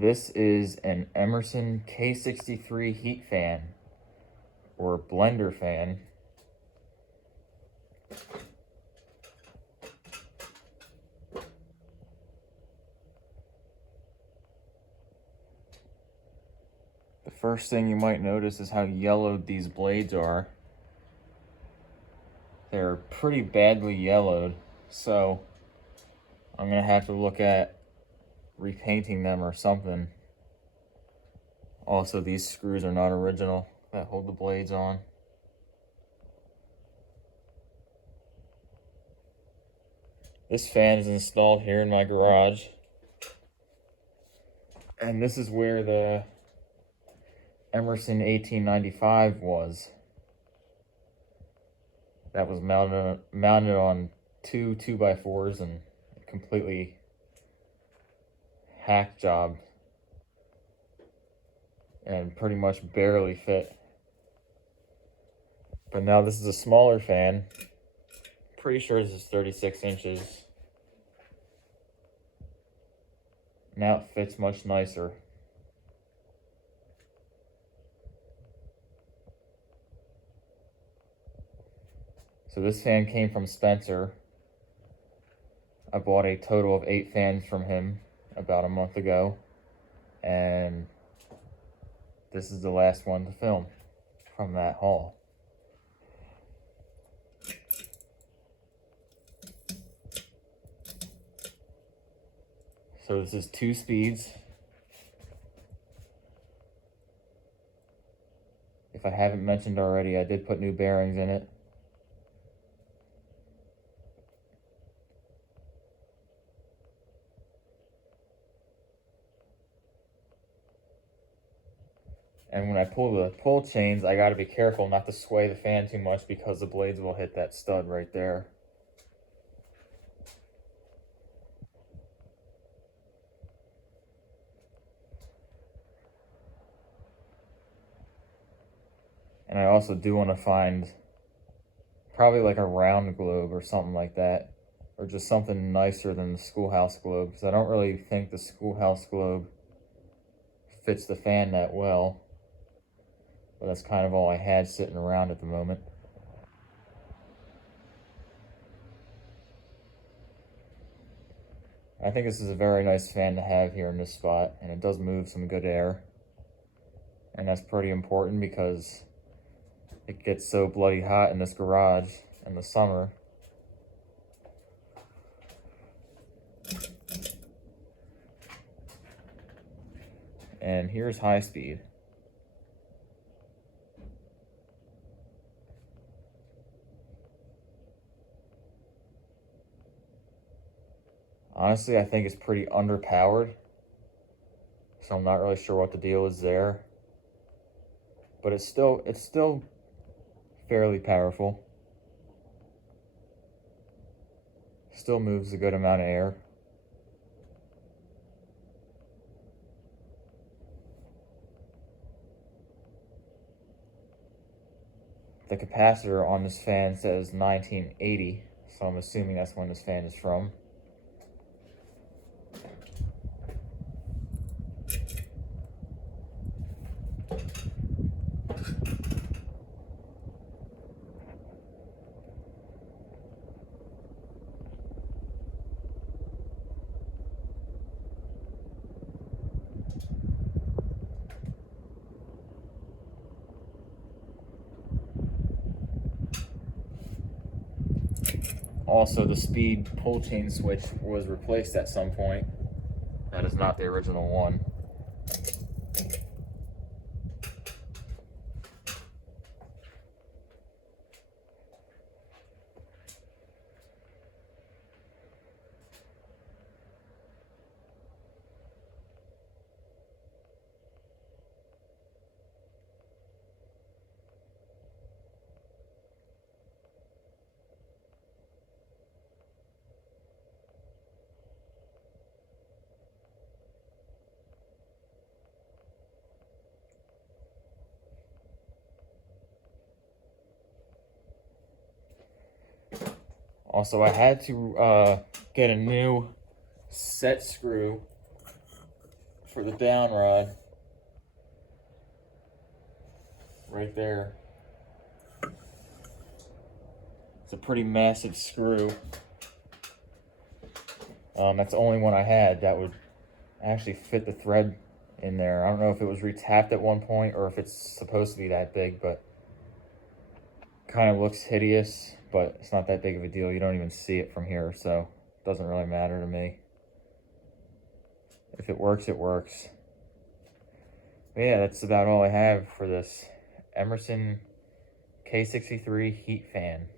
This is an Emerson K63 heat fan, or blender fan. The first thing you might notice is how yellowed these blades are. They're pretty badly yellowed, so I'm gonna have to look at repainting them or something. Also, these screws are not original that hold the blades on. This fan is installed here in my garage, and this is where the Emerson 1895 was. That was mounted on two 2x4s and completely hack job, and pretty much barely fit. But now this is a smaller fan. Pretty sure this is 36 inches. Now it fits much nicer. So this fan came from Spencer. I bought a total of 8 fans from him about a month ago, and this is the last one to film from that haul. So this is 2 speeds. If I haven't mentioned already, I did put new bearings in it. And when I pull the pull chains, I gotta be careful not to sway the fan too much because the blades will hit that stud right there. And I also do want to find probably like a round globe or something like that, or just something nicer than the schoolhouse globe, because I don't really think the schoolhouse globe fits the fan that well. But that's kind of all I had sitting around at the moment. I think this is a very nice fan to have here in this spot, and it does move some good air. And that's pretty important because it gets so bloody hot in this garage in the summer. And here's high speed. Honestly, I think it's pretty underpowered, so I'm not really sure what the deal is there. But it's still fairly powerful. Still moves a good amount of air. The capacitor on this fan says 1980, so I'm assuming that's when this fan is from. Also, the speed pull chain switch was replaced at some point. That is not the original one. Also, I had to get a new set screw for the down rod. Right there. It's a pretty massive screw. That's the only one I had that would actually fit the thread in there. I don't know if it was retapped at one point or if it's supposed to be that big, but kind of looks hideous, but it's not that big of a deal. You don't even see it from here, so it doesn't really matter to me. If it works, it works. But yeah, that's about all I have for this Emerson K63 heat fan.